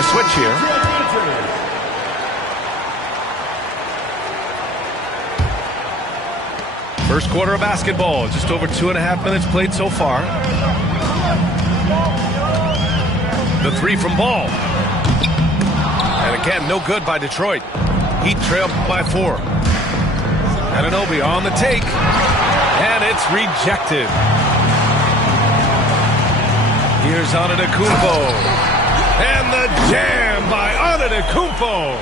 a switch here. First quarter of basketball. Just over 2.5 minutes played so far. The three from Ball. And again, no good by Detroit. Heat trail by 4. Anunoby on the take. And it's rejected. Here's Antetokounmpo. And the jam by Antetokounmpo.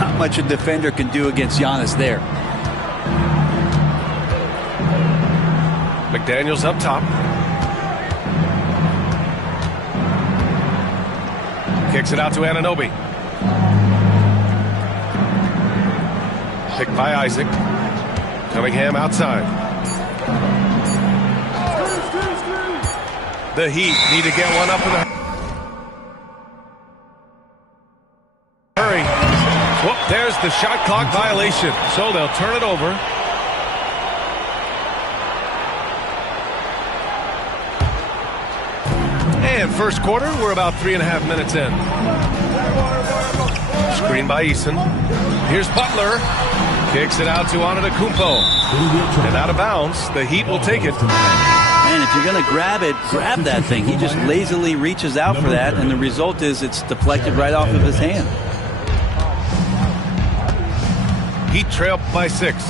Not much a defender can do against Giannis there. McDaniels up top. Kicks it out to Anunoby. Picked by Isaac. Cunningham outside. The Heat need to get one up in the hurry. Whoop, there's the shot clock violation. So they'll turn it over. And first quarter, we're about 3.5 minutes in. Screen by Eason. Here's Butler. Kicks it out to Antetokounmpo. And out of bounds, the Heat will take it. Man, if you're going to grab it, grab that thing. He just lazily reaches out for that, and the result is it's deflected right off of his hand. Heat trail by 6.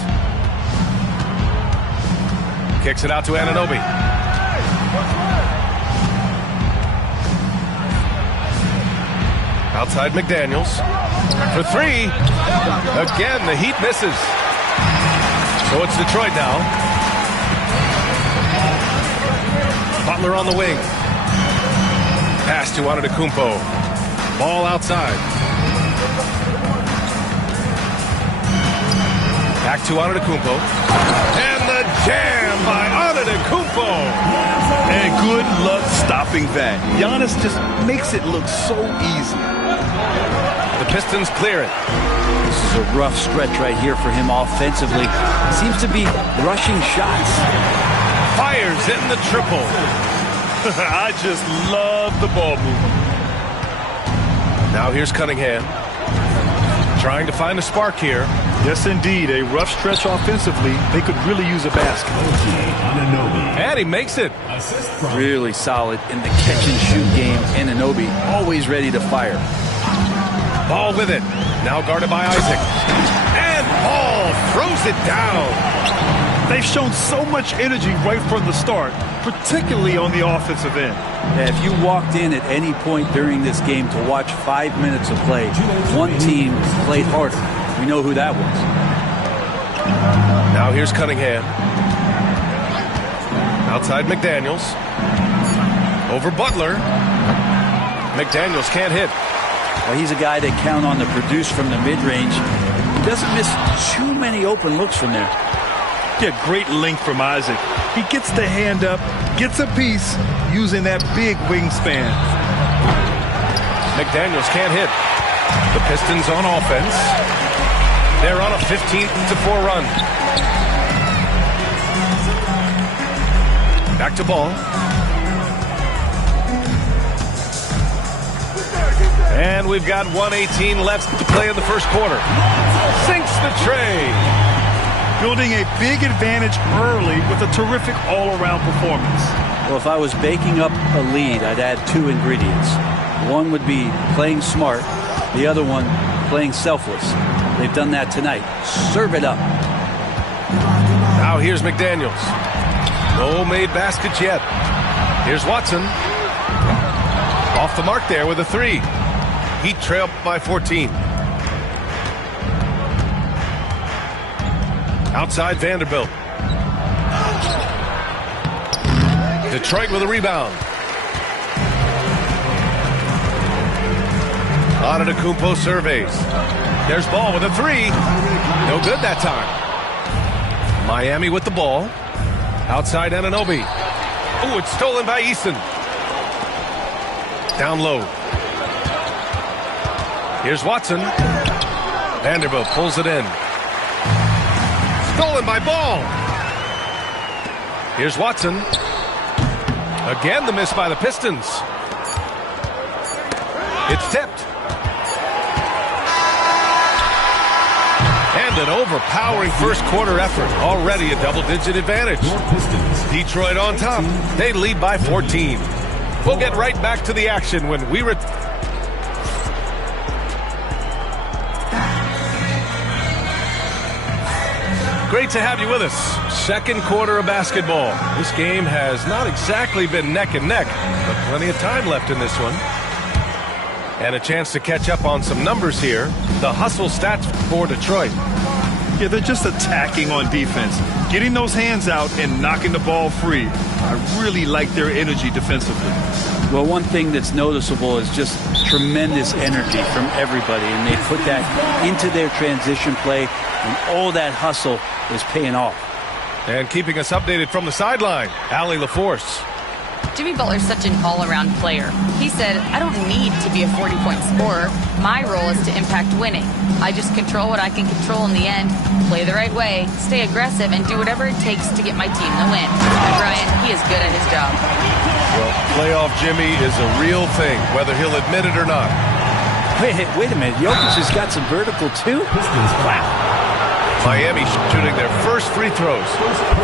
Kicks it out to Anunoby. Outside McDaniels. For 3. Again, the Heat misses. So it's Detroit now. Butler on the wing. Pass to Antetokounmpo. Ball outside. Back to Antetokounmpo. And the jam by Antetokounmpo. And good luck stopping that. Giannis just makes it look so easy. The Pistons clear it. This is a rough stretch right here for him offensively. Seems to be rushing shots. Fires in the triple. I just love the ball movement. Now here's Cunningham. Trying to find a spark here. Yes, indeed. A rough stretch offensively. They could really use a basket. And he makes it. Really solid in the catch-and-shoot game. Anunoby always ready to fire. Ball with it. Now guarded by Isaac. And Ball throws it down. They've shown so much energy right from the start, particularly on the offensive end. Yeah, if you walked in at any point during this game to watch 5 minutes of play, one team played harder. We know who that was. Now here's Cunningham. Outside McDaniels. Over Butler. McDaniels can't hit. Well, he's a guy they count on to produce from the mid-range. He doesn't miss too many open looks from there. Yeah, great length from Isaac. He gets the hand up, gets a piece, using that big wingspan. McDaniels can't hit. The Pistons on offense. They're on a 15-4 run. Back to Ball. And we've got 1:18 left to play in the first quarter. Sinks the tray. Building a big advantage early with a terrific all-around performance. Well, if I was baking up a lead, I'd add 2 ingredients. One would be playing smart. The other one, playing selfless. They've done that tonight. Serve it up. Now here's McDaniels. No made baskets yet. Here's Watson. Off the mark there with a 3. Heat trail by 14. Outside Vanderbilt. Detroit with a rebound. Antetokounmpo surveys. There's Ball with a 3. No good that time. Miami with the ball. Outside Anunoby. Oh, it's stolen by Eason. Down low. Here's Watson. Vanderbilt pulls it in. Stolen by Ball. Here's Watson. Again, the miss by the Pistons. It's tipped. And an overpowering first quarter effort. Already a double-digit advantage. Detroit on top. They lead by 14. We'll get right back to the action when we return. Great to have you with us. Second quarter of basketball. This game has not exactly been neck and neck, but plenty of time left in this one. And a chance to catch up on some numbers here. The hustle stats for Detroit. Yeah, they're just attacking on defense, getting those hands out and knocking the ball free. I really like their energy defensively. Well, one thing that's noticeable is just tremendous energy from everybody, and they put that into their transition play, and all that hustle is paying off. And keeping us updated from the sideline, Allie LaForce. Jimmy Butler's such an all-around player. He said, I don't need to be a 40-point scorer. My role is to impact winning. I just control what I can control in the end, play the right way, stay aggressive, and do whatever it takes to get my team the win. And Brian, he is good at his job. Well, playoff Jimmy is a real thing, whether he'll admit it or not. Wait a minute. Jokic has got some vertical, too? Wow. Miami shooting their first free throws.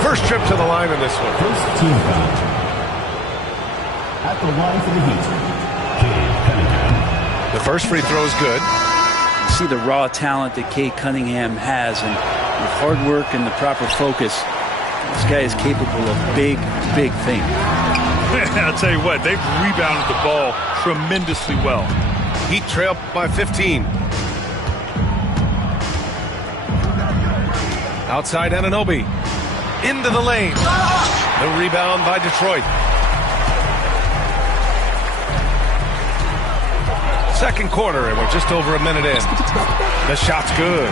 First trip to the line in this one. First team foul. At the line for the Heat, Cade Cunningham. The first free throw is good. You see the raw talent that Cade Cunningham has, and with hard work and the proper focus, this guy is capable of big, big things. I'll tell you what, they've rebounded the ball tremendously well. Heat trail by 15. Outside Anunoby. Into the lane. The rebound by Detroit. Second quarter, and we're just over a minute in. The shot's good.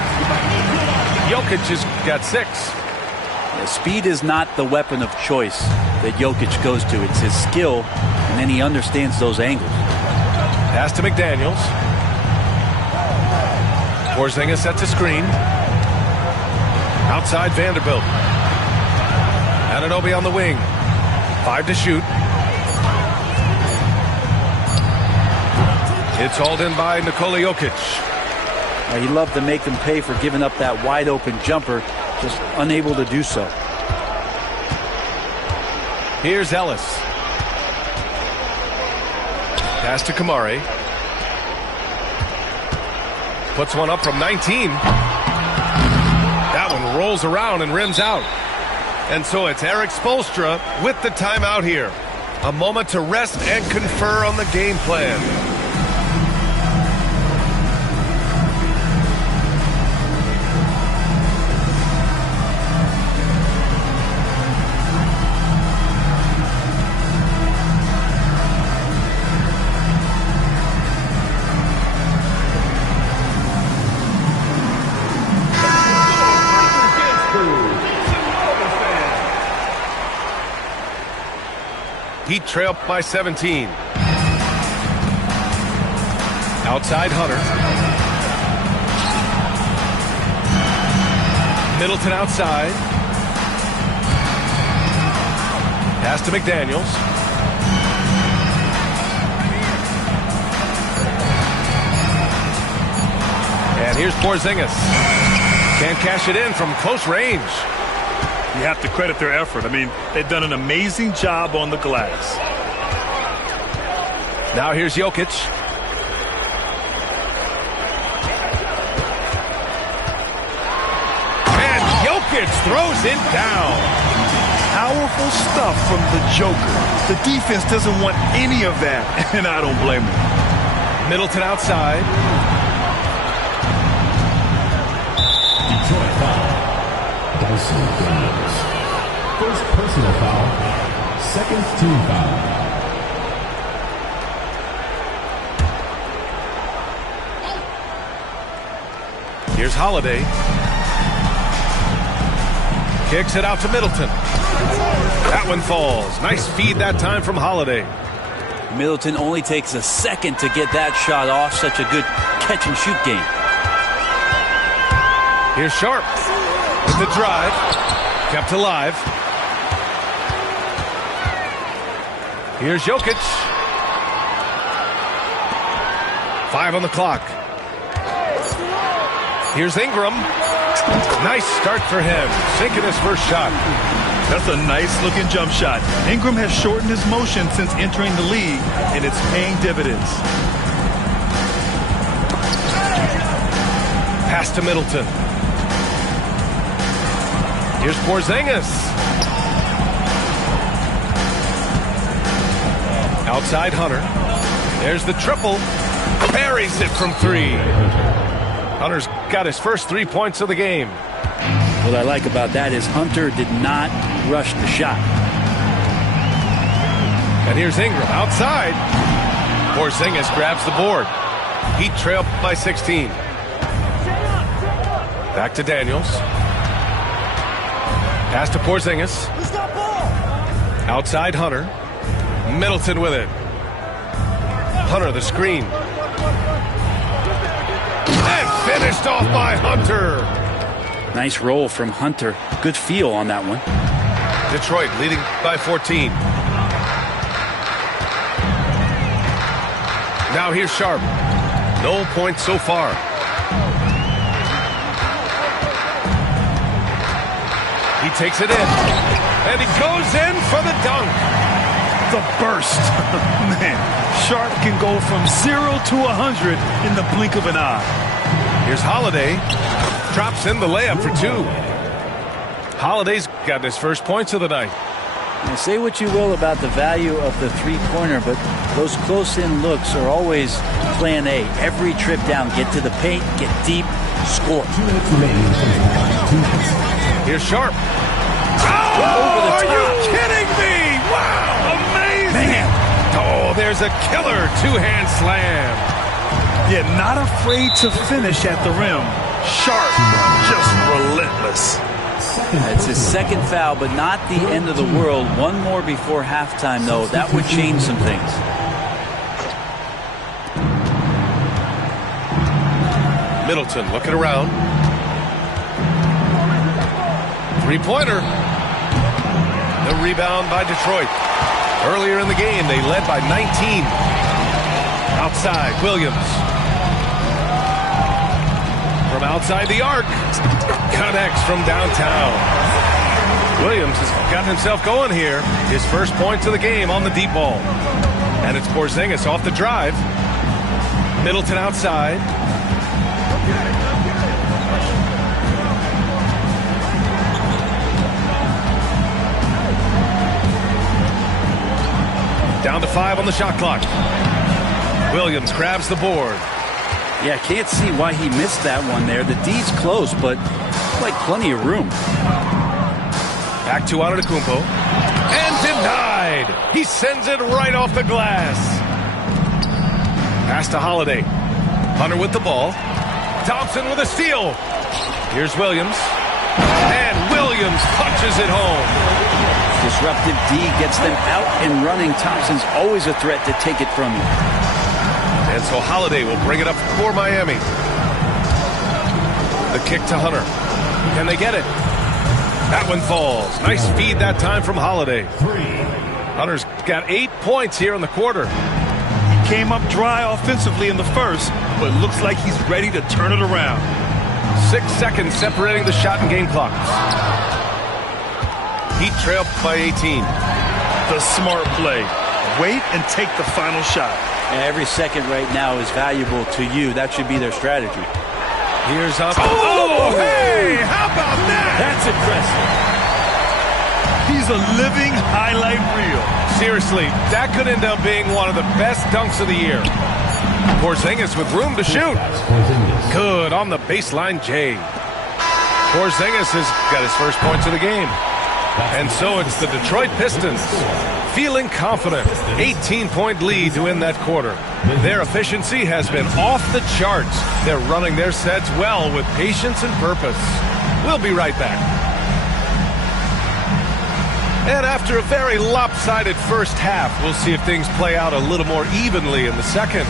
Jokic has got 6. Yeah, speed is not the weapon of choice that Jokic goes to. It's his skill, and then he understands those angles. Pass to McDaniels. Porzingis sets a screen. Outside Vanderbilt. Anunoby on the wing. 5 to shoot. It's hauled in by Nikola Jokic. He loved to make them pay for giving up that wide-open jumper, just unable to do so. Here's Ellis. Pass to Kamari. Puts one up from 19. That one rolls around and rims out. And so it's Eric Spoelstra with the timeout here. A moment to rest and confer on the game plan. Heat trail by 17. Outside Hunter. Middleton outside. Pass to McDaniels. And here's Porzingis. Can't cash it in from close range. You have to credit their effort. I mean, they've done an amazing job on the glass. Now here's Jokic. And Jokic throws it down. Powerful stuff from the Joker. The defense doesn't want any of that, and I don't blame them. Middleton outside. Detroit foul. Dyson Daniels. First personal foul. Second team foul. Here's Holiday. Kicks it out to Middleton. That one falls. Nice feed that time from Holiday. Middleton only takes a second to get that shot off. Such a good catch-and-shoot game. Here's Sharp with the drive. Kept alive. Here's Jokic. 5 on the clock. Here's Ingram. Nice start for him, sinking his first shot. That's a nice-looking jump shot. Ingram has shortened his motion since entering the league, and it's paying dividends. Pass to Middleton. Here's Porzingis. Outside Hunter. There's the triple. Buries it from 3. Hunter's got his first 3 points of the game. What I like about that is Hunter did not rush the shot. And here's Ingram outside. Porzingis grabs the board. Heat trail by 16. Back to Daniels. Pass to Porzingis. Outside Hunter. Middleton with it. Hunter the screen. And finished off by Hunter. Nice roll from Hunter. Good feel on that one. Detroit leading by 14. Now here's Sharp. No points so far. He takes it in. And he goes in for the dunk. The burst. Man, Sharp can go from 0 to 100 in the blink of an eye. Here's Holiday. Drops in the layup for 2. Holiday's got his first points of the night. Now, say what you will about the value of the three-pointer, but those close-in looks are always plan A. Every trip down, get to the paint, get deep, score. 2 minutes remaining. Here's Sharp. Over the Are top. you kidding me? Wow, amazing. Man. Oh, there's a killer two-hand slam. Yeah, not afraid to finish at the rim. Sharp, just relentless. It's his second foul, but not the end of the world. One more before halftime, though. That would change some things. Middleton looking around. Three-pointer. The rebound by Detroit. Earlier in the game, they led by 19. Outside, Williams. From outside the arc. Connects from downtown. Williams has got himself going here. His first points of the game on the deep ball. And it's Porzingis off the drive. Middleton outside. Down to 5 on the shot clock. Williams grabs the board. Yeah, can't see why he missed that one there. The D's close, but like plenty of room. Back to Antetokounmpo. And denied. He sends it right off the glass. Pass to Holiday. Hunter with the ball. Thompson with a steal. Here's Williams. And Williams punches it home. Disruptive D gets them out and running. Thompson's always a threat to take it from you. And so Holiday will bring it up for Miami. The kick to Hunter. Can they get it? That one falls. Nice feed that time from Holiday. 3. Hunter's got 8 points here in the quarter. He came up dry offensively in the first, but looks like he's ready to turn it around. 6 seconds separating the shot and game clocks. Heat trail by 18. The smart play. Wait and take the final shot. Every second right now is valuable to you. That should be their strategy. Here's up. Oh, hey! How about that? That's impressive. He's a living highlight reel. Seriously, that could end up being one of the best dunks of the year. Porzingis with room to shoot. Good on the baseline, Jay. Porzingis has got his first points of the game. And so it's the Detroit Pistons feeling confident. 18-point lead to win that quarter. Their efficiency has been off the charts. They're running their sets well with patience and purpose. We'll be right back. And after a very lopsided first half, we'll see if things play out a little more evenly in the second.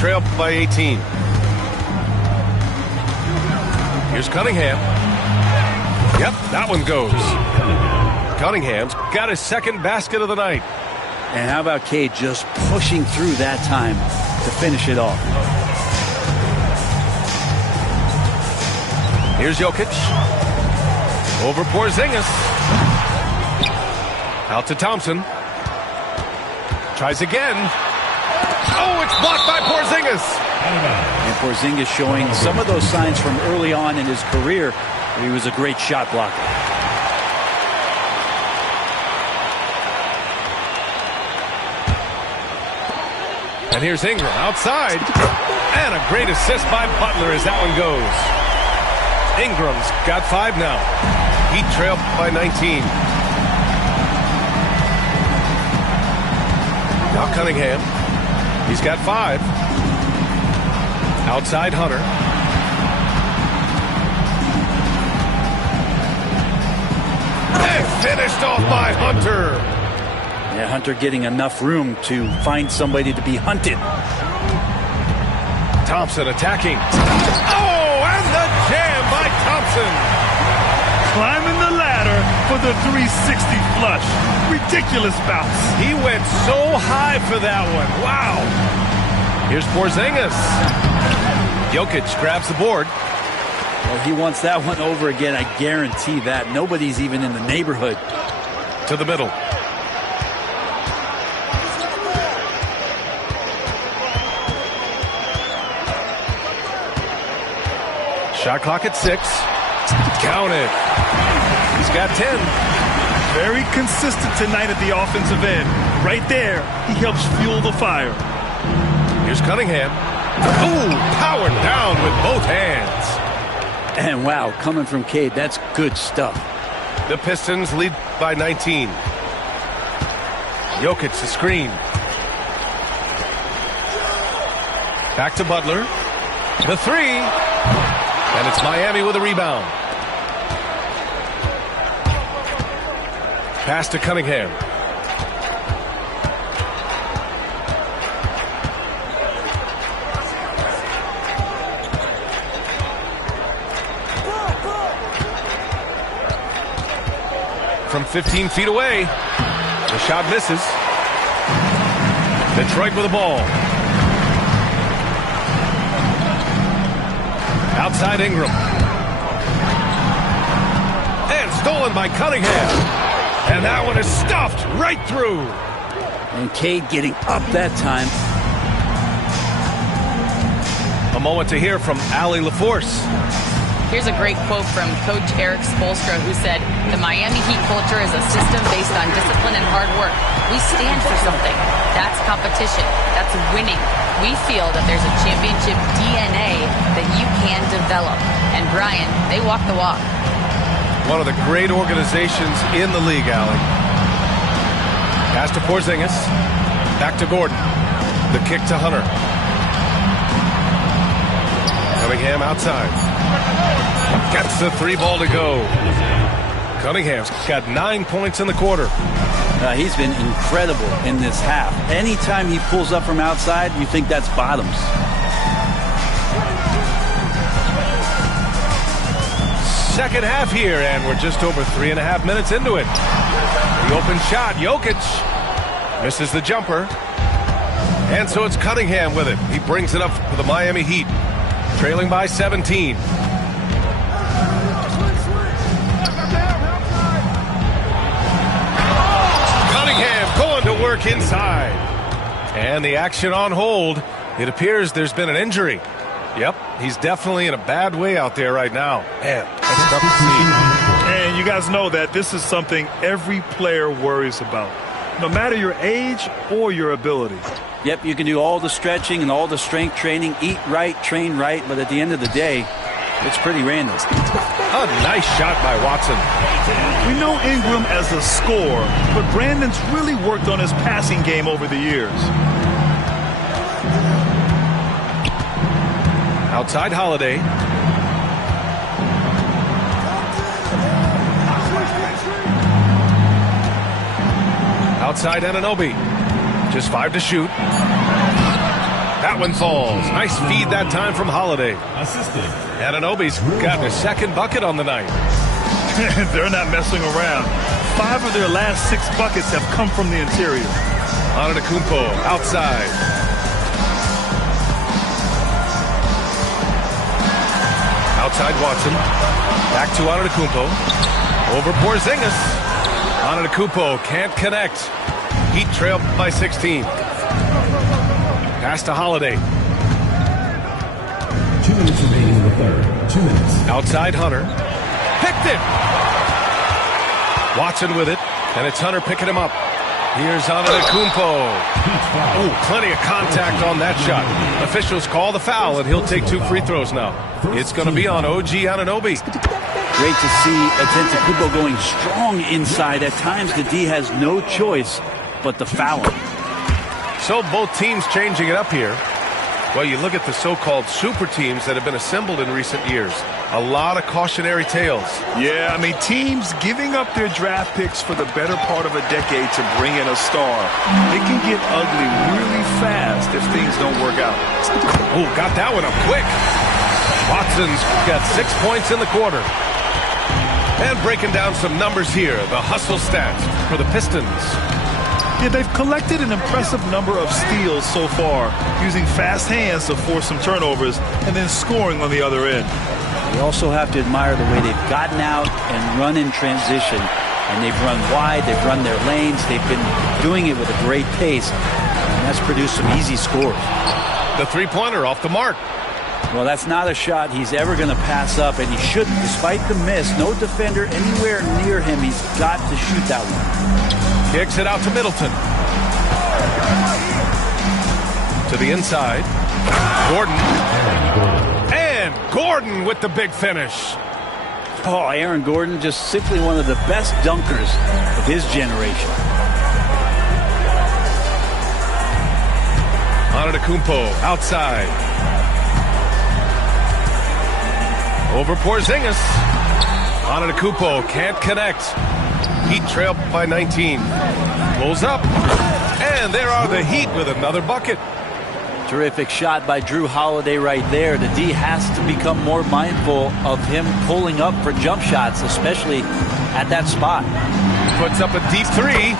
trail by 18. Here's Cunningham. Yep, that one goes. Cunningham's got his second basket of the night. And how about Cade just pushing through that time to finish it off? Here's Jokic. Over Porzingis. Out to Thompson. Tries again. Oh, it's blocked by Porzingis. And Porzingis showing some of those signs from early on in his career. He was a great shot blocker. And here's Ingram outside. And a great assist by Butler as that one goes. Ingram's got 5 now. Heat trail by 19. Now Cunningham. He's got 5. Outside Hunter. And finished off by Hunter. Yeah, Hunter getting enough room to find somebody to be hunted. Thompson attacking. Oh, and the jam by Thompson. Climbing the ladder for the 360 flush. Ridiculous bounce. He went so high for that one. Wow. Here's Porzingis. Jokic grabs the board. Well, he wants that one over again. I guarantee that. Nobody's even in the neighborhood. To the middle. Shot clock at 6. Count it. He's got 10. Very consistent tonight at the offensive end. Right there, he helps fuel the fire. Here's Cunningham. Ooh, powered down with both hands. And wow, coming from Cade, that's good stuff. The Pistons lead by 19. Jokic the screen. Back to Butler. The 3. And it's Miami with a rebound. Pass to Cunningham. From 15 feet away. The shot misses. Detroit with the ball. Outside Ingram. And stolen by Cunningham. And that one is stuffed right through. And Cade getting up that time. A moment to hear from Allie LaForce. Here's a great quote from Coach Eric Spoelstra, who said, "The Miami Heat culture is a system based on discipline and hard work. We stand for something. That's competition. That's winning. We feel that there's a championship DNA that you can develop." And Brian, they walk the walk. One of the great organizations in the league, Allie. Pass to Porzingis. Back to Gordon. The kick to Hunter. Cunningham outside. Gets the 3 ball to go. Cunningham's got 9 points in the quarter. He's been incredible in this half. Anytime he pulls up from outside, you think that's bottoms. Second half here, and we're just over 3.5 minutes into it. The open shot, Jokic misses the jumper. And so it's Cunningham with it. He brings it up for the Miami Heat, trailing by 17. Cunningham going to work inside. And the action on hold. It appears there's been an injury. Yep, he's definitely in a bad way out there right now. Man, that's tough to see. And you guys know that this is something every player worries about, no matter your age or your ability. Yep, you can do all the stretching and all the strength training, eat right, train right, but at the end of the day, it's pretty random. A nice shot by Watson. We know Ingram as a scorer, but Brandon's really worked on his passing game over the years. Outside Holiday. Outside Anunoby. Just 5 to shoot. That one falls. Nice feed that time from Holiday. Assistant. Anunoby's gotten a second bucket on the night. They're not messing around. 5 of their last 6 buckets have come from the interior. Antetokounmpo outside. Outside Watson. Back to Antetokounmpo. Over Porzingis. Antetokounmpo can't connect. Heat trail by 16. Pass to Holiday. 2 minutes remaining in the third. 2 minutes. Outside Hunter. Picked it! Watson with it, and it's Hunter picking him up. Here's Antetokounmpo. Ooh, plenty of contact on that shot. Officials call the foul, and he'll take 2 free throws now. It's going to be on OG Anunoby. Great to see Antetokounmpo going strong inside. At times, the D has no choice but to foul him. So both teams changing it up here. Well, you look at the so-called super teams that have been assembled in recent years. A lot of cautionary tales. Yeah, I mean, teams giving up their draft picks for the better part of a decade to bring in a star. It can get ugly really fast if things don't work out. Oh, got that one up quick. Watson's got 6 points in the quarter. And breaking down some numbers here, the hustle stats for the Pistons. Yeah, they've collected an impressive number of steals so far, using fast hands to force some turnovers and then scoring on the other end. You also have to admire the way they've gotten out and run in transition. And they've run wide, they've run their lanes, they've been doing it with a great pace. And that's produced some easy scores. The three-pointer off the mark. Well, that's not a shot he's ever going to pass up, and he shouldn't. Despite the miss, no defender anywhere near him. He's got to shoot that one. Kicks it out to Middleton. To the inside. Gordon. And Gordon with the big finish. Oh, Aaron Gordon, just simply one of the best dunkers of his generation. Antetokounmpo outside. Over Porzingis. Antetokounmpo can't connect. Heat trail by 19. Pulls up. And there are the Heat with another bucket. Terrific shot by Drew Holiday right there. The D has to become more mindful of him pulling up for jump shots, especially at that spot. Puts up a deep three.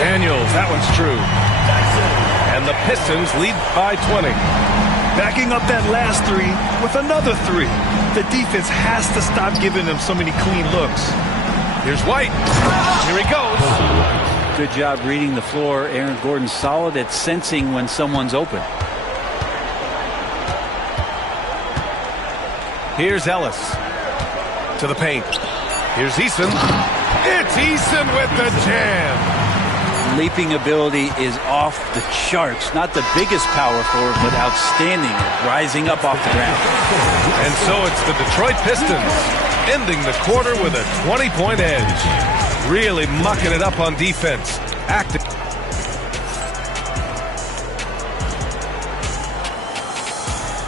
Daniels, that one's true. And the Pistons lead by 20. Backing up that last 3 with another 3. The defense has to stop giving them so many clean looks. Here's White. Here he goes. Good job reading the floor. Aaron Gordon's solid at sensing when someone's open. Here's Ellis. To the paint. Here's Eason. It's Eason with the jam. Leaping ability is off the charts. Not the biggest power forward, but outstanding at rising up off the ground. And so it's the Detroit Pistons ending the quarter with a 20-point edge. Really mucking it up on defense. Active.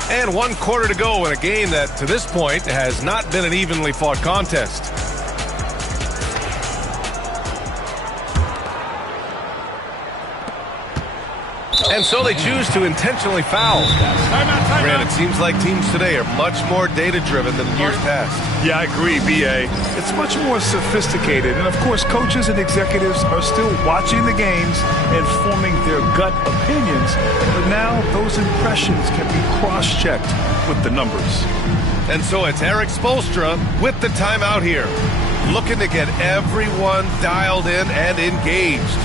And 1 quarter to go in a game that, to this point, has not been an evenly fought contest. And so they choose to intentionally foul. Grant, it seems like teams today are much more data-driven than in years past. Yeah, I agree, B.A. It's much more sophisticated. And, of course, coaches and executives are still watching the games and forming their gut opinions. But now those impressions can be cross-checked with the numbers. And so it's Eric Spoelstra with the timeout here, looking to get everyone dialed in and engaged.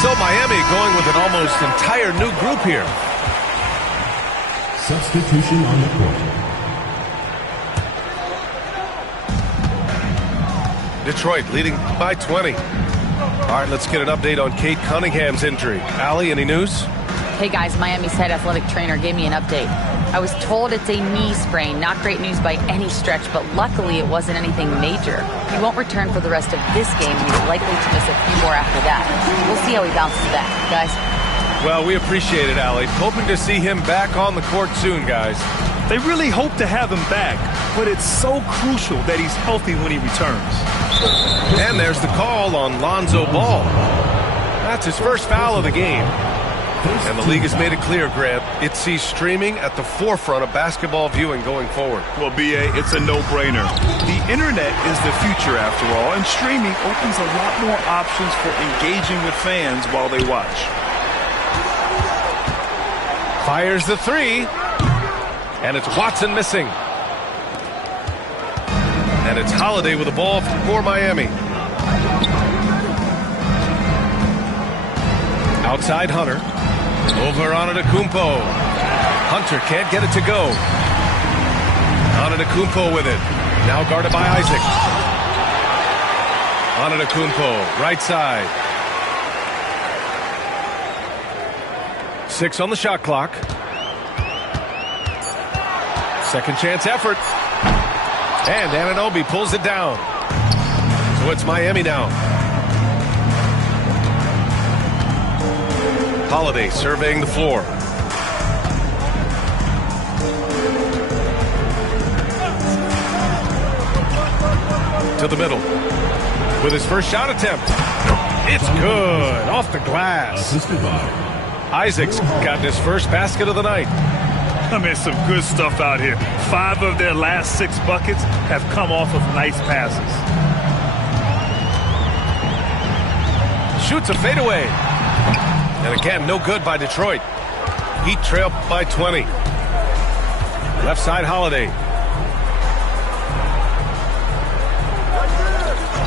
So Miami going with an almost entire new group here. Substitution on the court. Detroit leading by 20. All right, let's get an update on Cade Cunningham's injury. Allie, any news? Hey guys, Miami's head athletic trainer gave me an update. I was told it's a knee sprain. Not great news by any stretch, but luckily it wasn't anything major. He won't return for the rest of this game. He's likely to miss a few more after that. We'll see how he bounces back, guys. Well, we appreciate it, Allie. Hoping to see him back on the court soon, guys. They really hope to have him back, but it's so crucial that he's healthy when he returns. And there's the call on Lonzo Ball. That's his first foul of the game. And the league has made it clear, Grant, it sees streaming at the forefront of basketball viewing going forward. Well, B.A., it's a no-brainer. The internet is the future, after all, and streaming opens a lot more options for engaging with fans while they watch. Fires the three. And it's Watson missing. And it's Holiday with the ball for Miami. Outside Hunter. Over Antetokounmpo. Hunter can't get it to go. Antetokounmpo with it. Now guarded by Isaac. Antetokounmpo, right side. 6 on the shot clock. Second chance effort. And Anunoby pulls it down. So it's Miami now. Holiday surveying the floor. To the middle. With his first shot attempt. It's good. Off the glass. Isaac's gotten his first basket of the night. I mean, some good stuff out here. 5 of their last 6 buckets have come off of nice passes. Shoots a fadeaway. And again, no good by Detroit. Heat trail by 20. Left side Holiday.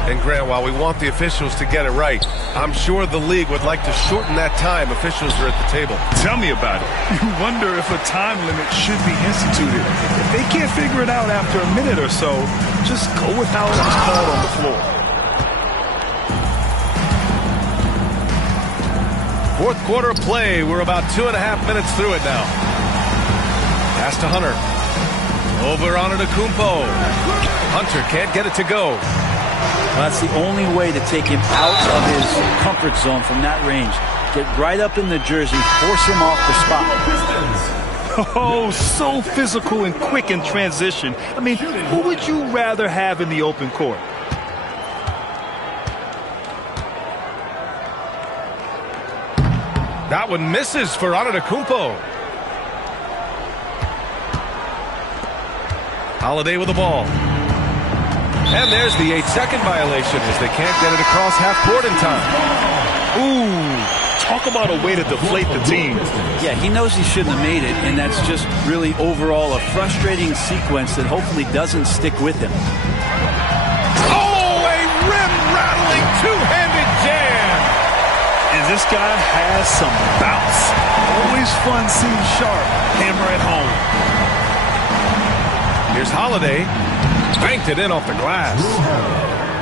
And Grant, while we want the officials to get it right, I'm sure the league would like to shorten that time officials are at the table. Tell me about it. You wonder if a time limit should be instituted. If they can't figure it out after a minute or so, just go with how it was called on the floor. Fourth quarter of play. We're about 2.5 minutes through it now. Pass to Hunter. Over Antetokounmpo. Hunter can't get it to go. Well, that's the only way to take him out of his comfort zone from that range. Get right up in the jersey, force him off the spot. Oh, so physical and quick in transition. I mean, who would you rather have in the open court? That one misses for Antetokounmpo. Holiday with the ball. And there's the 8-second violation as they can't get it across half court in time. Ooh, talk about a way to deflate the team. Yeah, he knows he shouldn't have made it, and that's just really overall a frustrating sequence that hopefully doesn't stick with him. Oh, a rim-rattling two-handed jam. And this guy has some bounce. Always fun seeing Sharp hammer at home. Here's Holiday. Banked it in off the glass.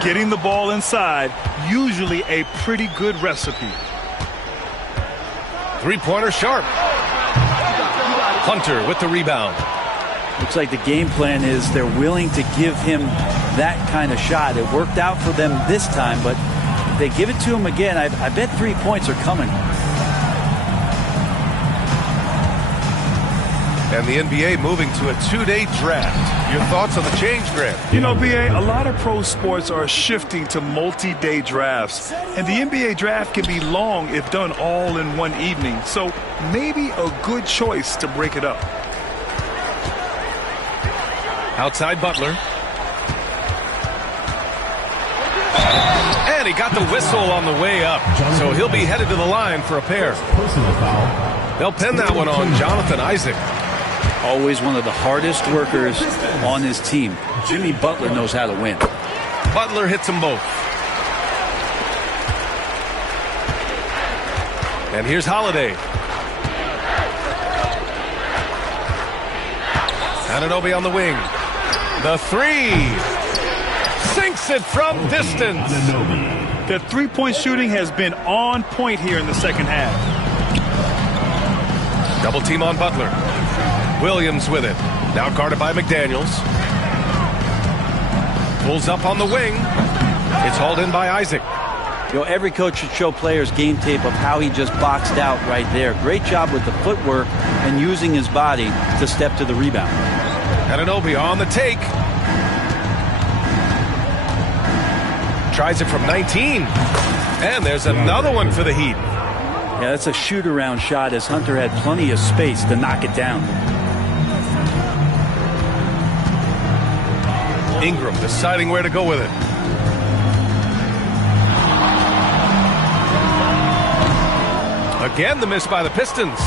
Getting the ball inside, usually a pretty good recipe. Three-pointer Sharp. Hunter with the rebound. Looks like the game plan is they're willing to give him that kind of shot. It worked out for them this time, but if they give it to him again, I bet 3 points are coming. And the NBA moving to a 2-day draft. Your thoughts on the change, Grant? You know, B.A., a lot of pro sports are shifting to multi-day drafts. And the NBA draft can be long if done all in one evening. So maybe a good choice to break it up. Outside Butler. And he got the whistle on the way up. So he'll be headed to the line for a pair. Personal foul. They'll pin that one on Jonathan Isaac. Always one of the hardest workers on his team. Jimmy Butler knows how to win. Butler hits them both. And here's Holiday. Anunoby on the wing. The three. Sinks it from distance. The three-point shooting has been on point here in the second half. Double team on Butler. Williams with it. Now guarded by McDaniels. Pulls up on the wing. It's hauled in by Isaac. You know, every coach should show players game tape of how he just boxed out right there. Great job with the footwork and using his body to step to the rebound. Anunoby on the take. Tries it from 19. And there's another one for the Heat. Yeah, that's a shoot-around shot as Hunter had plenty of space to knock it down. Ingram deciding where to go with it. Again, the miss by the Pistons.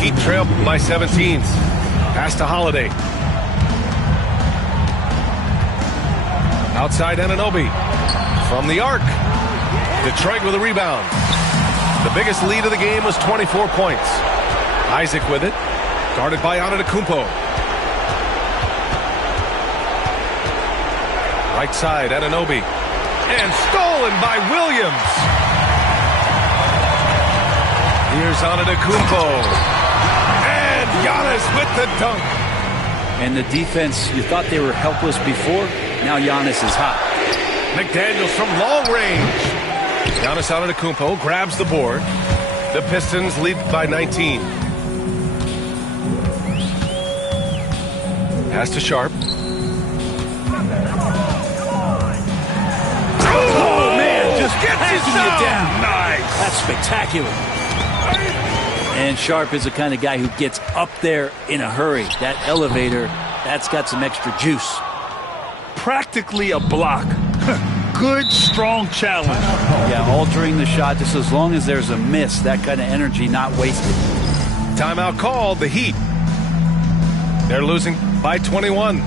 Heat trail by 17. Pass to Holiday. Outside Anunoby. From the arc. Detroit with a rebound. The biggest lead of the game was 24 points. Isaac with it. Guarded by Antetokounmpo. Right side, Anunoby. And stolen by Williams. Here's Antetokounmpo. And Giannis with the dunk. And the defense, you thought they were helpless before. Now Giannis is hot. McDaniels from long range. Giannis Antetokounmpo grabs the board. The Pistons lead by 19. Pass to Sharp. Oh, man, just Gets it down. Nice. That's spectacular. And Sharp is the kind of guy who gets up there in a hurry. That elevator, that's got some extra juice. Practically a block. Good, strong challenge. Yeah, altering the shot just as long as there's a miss. That kind of energy not wasted. Timeout called, the Heat. They're losing by 21.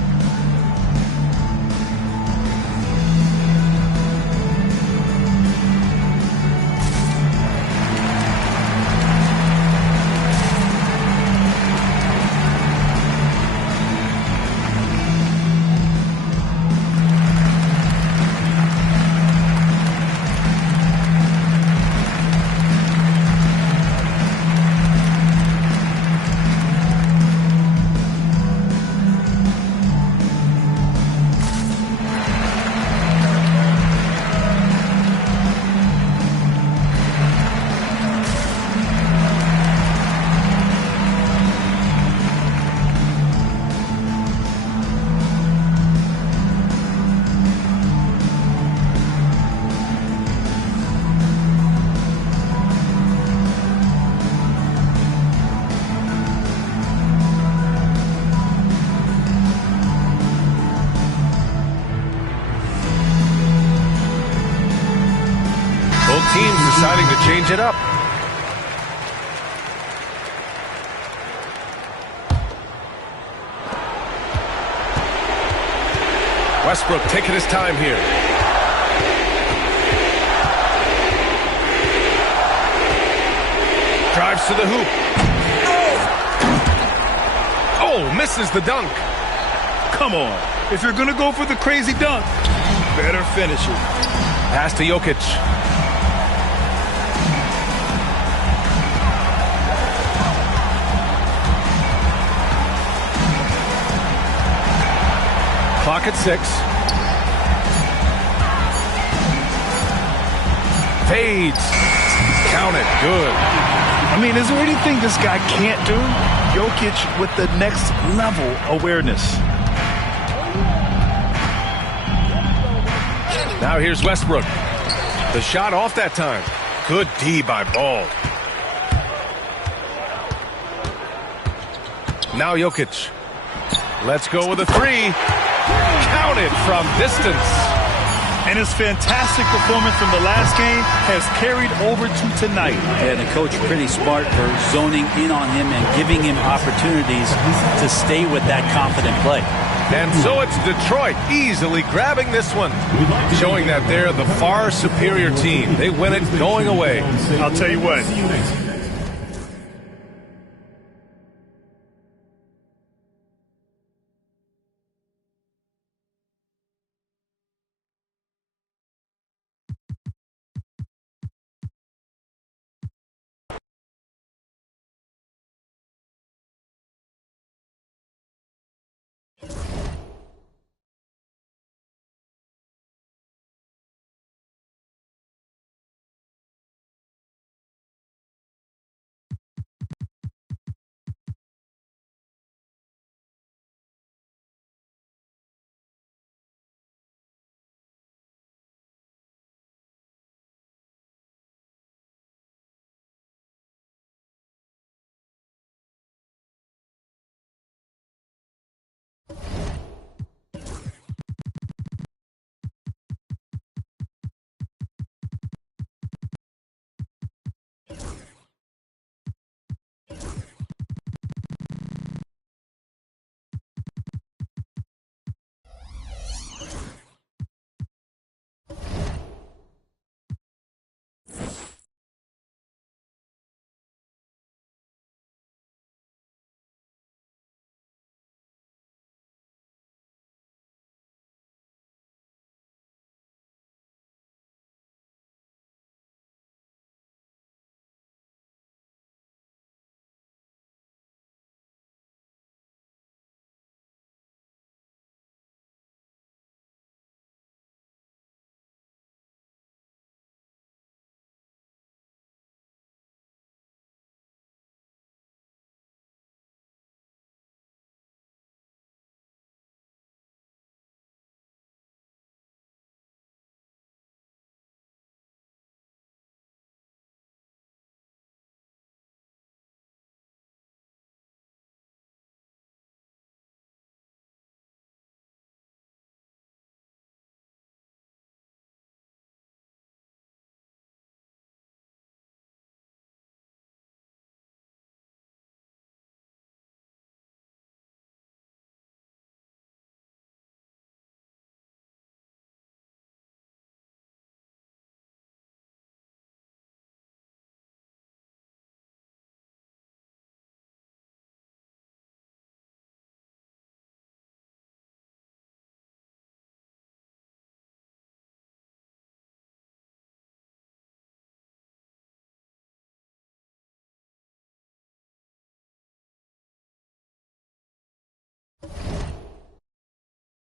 Teams deciding to change it up. Westbrook taking his time here. Drives to the hoop. Oh, misses the dunk. Come on. If you're going to go for the crazy dunk, better finish it. Pass to Jokic. Clock at 6. Fades. Count it. Good. I mean, is there anything this guy can't do? Jokic with the next level awareness. Now here's Westbrook. The shot off that time. Good D by Ball. Now Jokic. Let's go with a three. Counted from distance. And his fantastic performance from the last game has carried over to tonight. And the coach pretty smart for zoning in on him and giving him opportunities to stay with that confident play. And so it's Detroit easily grabbing this one, showing that they're the far superior team. They win it going away. I'll tell you what,